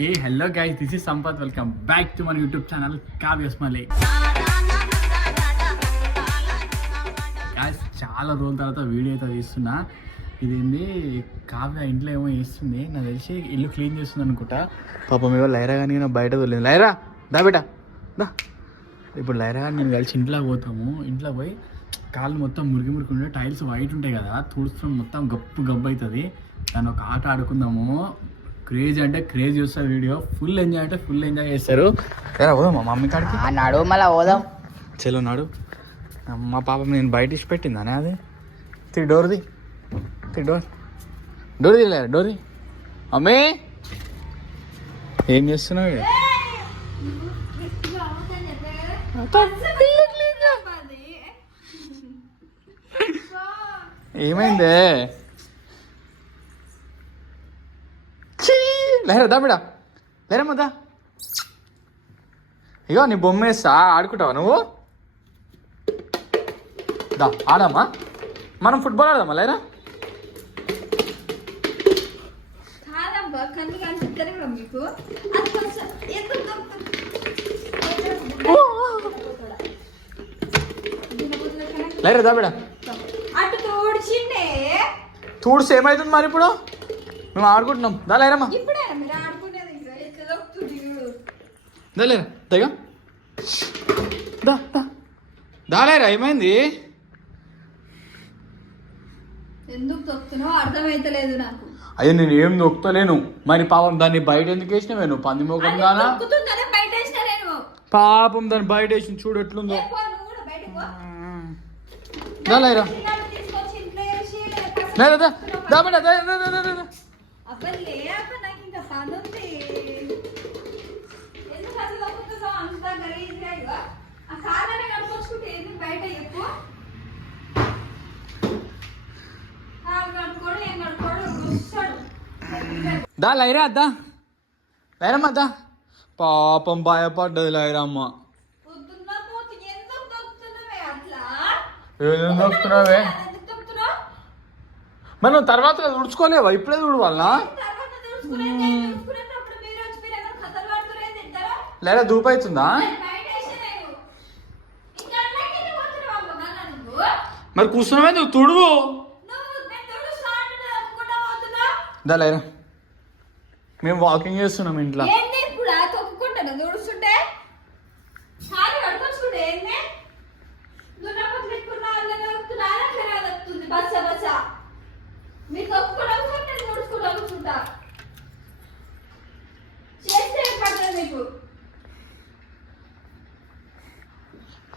Hey hello guys this is Sampath welcome back to మన YouTube channel కావ్యస్ మలే guys చాలా రోజుల తర్వాత వీడియో అయితే తీస్తున్నా. ఇదేంది? కావ్య ఇంట్లో ఏమో చేస్తుంది. నాకు తెలిసి ఇల్లు క్లీన్ చేస్తుంది అనుకుంటా. పాపం ఏమో లైరా కానీ బయట తోలేదు. లైరా దా బేటా దా. ఇప్పుడు లైరా కానీ నేను కలిసి ఇంట్లోకి పోతాము. ఇంట్లో పోయి కాళ్ళు మొత్తం మురికి మురికి ఉంటే టైల్స్ వైట్ ఉంటాయి కదా తుడుచుకుని మొత్తం గప్పు గబ్బు అవుతుంది. దాన్ని ఒక ఆట ఆడుకుందాము. క్రేజ్ అంటే క్రేజ్ చూస్తారు వీడియో. ఫుల్ ఎంజాయ్ అంటే ఫుల్ ఎంజాయ్ చేస్తారు. పోదాం మా మమ్మీ కాడికి. ఆ నడు మళ్ళా పోదాం. చెల్లు నాడు మా పాప నేను బయట ఇచ్చి పెట్టిందానే అది? తి డోర్ది తి. డోర్. డోర్ తీలే డోర్ది అమ్మే ఏం చేస్తున్నావు? ఏమైందే? లేరా దా బిడా. లేరమ్మా దా. ఇగో నీ బొమ్మ వేస్తా. ఆడుకుంటావా నువ్వు? దా ఆడమ్మా. మనం ఫుట్బాల్ ఆడదామా లేరా? కాదబ్బా కళ్ళు కనిపిస్తారు కూడా మీకు. అది కొంచెం ఎందుకు దొరుకుతుంది? లేరా దా బిడా? తూడ్స్ ఏమవుతుంది మరి ఇప్పుడు? మేము ఆడుకుంటున్నాం. దా లేరమ్మా ఇప్పుడే మీరు ఆడుకునేది ఇంకా ఎట్లా దొరుకుతుంది చూడు దా లేరా దగా దా దా. దా లేరా ఏమైంది? ఎందుకు దొక్కుతున్నావో అర్థమైతలేదు నాకు. అయ్యో నేను ఏం నొక్కుతలేను మరి పాపం దాన్ని బయట ఎందుకు వేసినావే నువ్వు? పంది ముఖం దానా దొక్కుతుందనే బయట వేసిన నేను పాపం దాన్ని బయట వేసి చూడు ఎట్లుందో. పో, నువ్వు కూడా బయటకు పో. దా లేరా పిల్లలు తీసుకొచ్చి ఇంట్లో వేసి కసం లేరా దా. దా బిడ్డ దా దా దా దా దా. అబ్బా లే అబ్బా నాకు ఇంకా పని ఉంది ఎందుకు అది గలీజ్గా ఆ ఎందుకు బయట చెప్పు? దా లైరా దా. లైరమ్మ దా. పాపం భయపడ్డది లైరమ్మ. ఏం దొక్కుతున్నావు మనం తర్వాత తుడుచుకోలేవా ఇప్పుడే తుడవాలనా నాన్న నువ్వు? మరి కూర్చున్నావే నువ్వు తుడువు దా లైరా. మేము వాకింగ్ చేస్తున్నాం ఇంట్లో.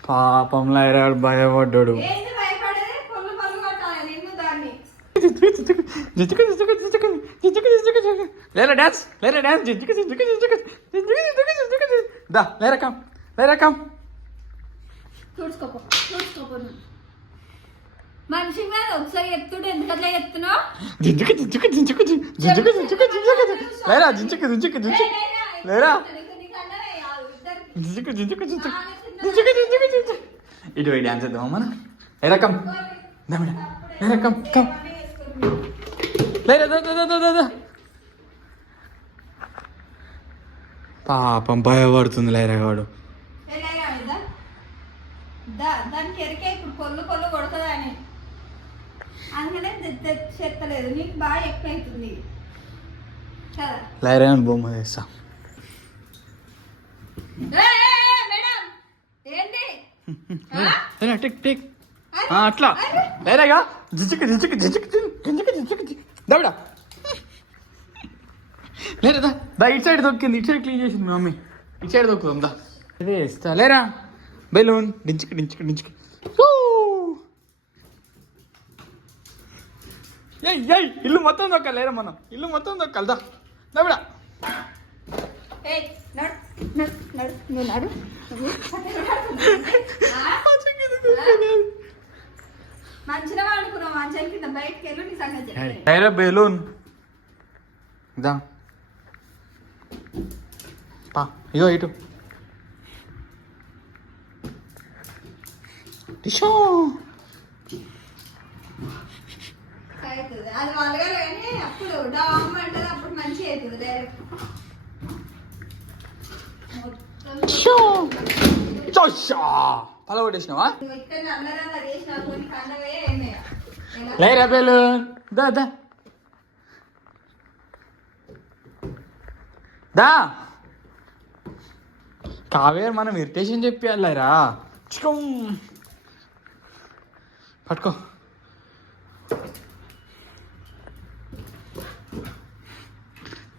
పాపం లైరా భయపడ్డాడు లేరా డాన్స్ లేరా డాన్స్ దా లేరా కమ్ లేరా కమ్ మనిషి మీద ఒకసారి ఎత్తుడు ఎందుకట్లా ఎత్తున్నావు జించుకు జించుకు జించుకు జించుకు జించుకు జించుకు లేరా జించుకు జించుకు జించుకు లేరా జించుకు జించుకు జించుకు ఇటు పోయి డాన్స్ చేద్దామా మనం? కమ్. పాపం భయపడుతుంది లేరా వాడు దానికి ఎరికే ఇప్పుడు పొల్లు పొల్లు కొడుతుంది అని. అందుకనే తె- తె- చెత్తలేదు. నీకు బాగా ఎక్కువ అవుతుంది బొమ్మ తెస్తా ఏ, ఏ, ఏ, మేడం ఏంది ఆ? లేరా టిక్ టిక్. అట్లా. అరే. లేరాగా జించుకు జించుకు జించుకు జించుకు జించుకు దవిడ లేదా దా ఇటు సైడ్ దొక్కింది ఇటు సైడ్ క్లీన్ చేసింది మీ మమ్మీ. ఇటు సైడ్ దొక్కుదాం దా. ఇస్తా. లేరా బెలూన్. డించుకు డించుకు డించుకు. ఏయ్ ఏయ్ ఇల్లు మొత్తం దొక్కాలి లేరా మనం. ఇల్లు మొత్తం దొక్కాలి దా. దవిడ ఏయ్, నడు, నువ్వు నడు. మంచిగా వాడుకున్నావు మంచిగా కింద బయటకు వెళ్ళు నీ సంగతి బెలూన్. దా పా ఇగో ఇటు. టిషో అది వాళ్ళగా కానీ అప్పుడు డామ్ అంటది అప్పుడు మంచిగా అవుతుంది డైరెక్ట్. ఏమే లేరా బేలు దా దా. దా. కావేరు మనం ఇరిటేషన్ చెప్పాలేరా చికం. పట్టుకో.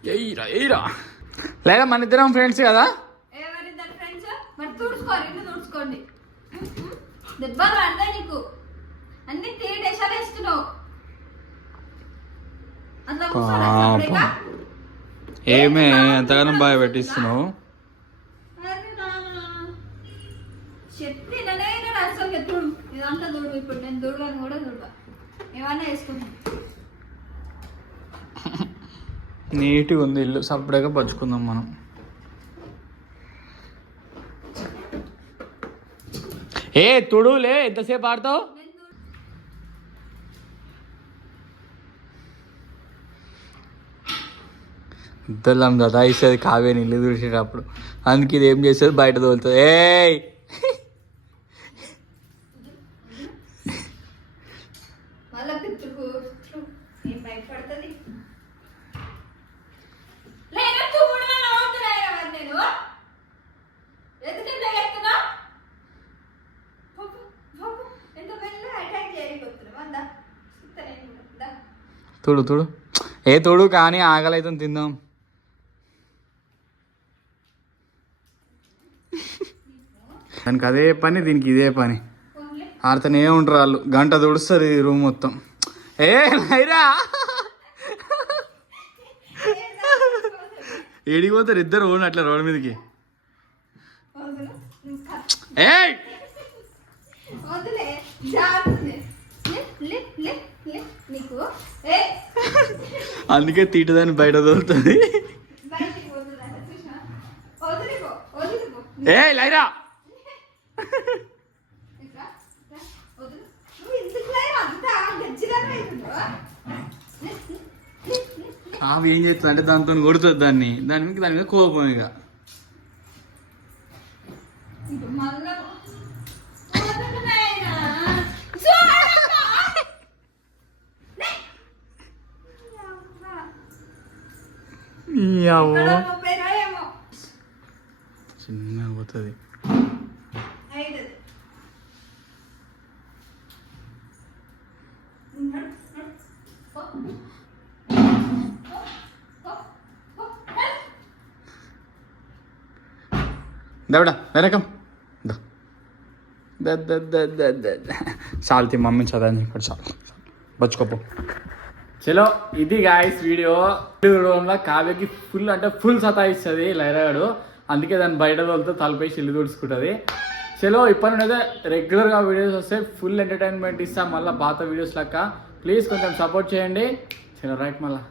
ఎయిరా ఎయిరా లేదా మన ఇద్దరం ఫ్రెండ్స్ కదా? ఫ్రెండ్స్ మరి తుడుచుకోరు ఇల్లు తుడుచుకోండి. దెబ్బలు పడతాయి నీకు. అన్ని త్రీ డేసాలు వేస్తున్నావు అట్లా? ఏమే ఎంతగానో బాగా పెట్టిస్తున్నావు? నేను తుడు ఇదంతా ఇప్పుడు నేను కూడా తుడవ ఏమన్నా వేసుకుంటాను నీట్గా ఉంది ఇల్లు సపరేట్గా పంచుకుందాం మనం. ఏ తుడులే ఎంతసేపు ఆడతావు? ఇద్దరు కదా ఇస్తుంది కావేని ఇల్లు చూసేటప్పుడు అందుకే ఇది ఏం చేస్తుంది బయట తోలుతుంది. ఏయ్! మళ్ళా తుడు తుడు. ఏ తుడు కానీ ఆకలైతే తిందాం. దానికి అదే పని దీనికి ఇదే పని. ఆడుతూనే ఉంటారు వాళ్ళు. గంట తుడుస్తారు ఈ రూమ్ మొత్తం. ఏ లైరా ఏడిపోతారు ఇద్దరు ఓన్ అట్లా రోడ్డు మీదకి. వదులు ఇంకా ఏయ్ వదిలే జాగ్రత్త లే లే లే లే నీకు ఏ అందుకే తీటదాన్ని బయట వదిలిపో ఏ లైరా! ఆమె ఏం చేస్తుంది అంటే దాంతో కొడుతుంది దాన్ని. దాని మీద దాని మీద కోపం ఇక ఇప్పుడు మళ్ళా వదులునాయనా. చూడమ్మా. లే. యవ్వ. ఇక్కడ ముప్పైనా ఏమో చిన్న పోతుంది. దవడా వెనకం. చాలు మమ్మీ చదవని ఇక్కడ చాలు. బచ్చుకోపో చలో ఇది గాయస్ వీడియో వల్ల కావ్యకి ఫుల్ అంటే ఫుల్ సతాయిస్తుంది లైరాడు అందుకే దాన్ని బయట తోలితో తలపేసి ఇల్లు తుడుచుకుంటుంది. చలో ఇప్పటి నుండి అయితే రెగ్యులర్గా వీడియోస్ వస్తే ఫుల్ ఎంటర్టైన్మెంట్ ఇస్తాం మళ్ళీ పాత వీడియోస్ లెక్క. ప్లీజ్ కొంచెం సపోర్ట్ చేయండి. చలో రైట్ మళ్ళీ.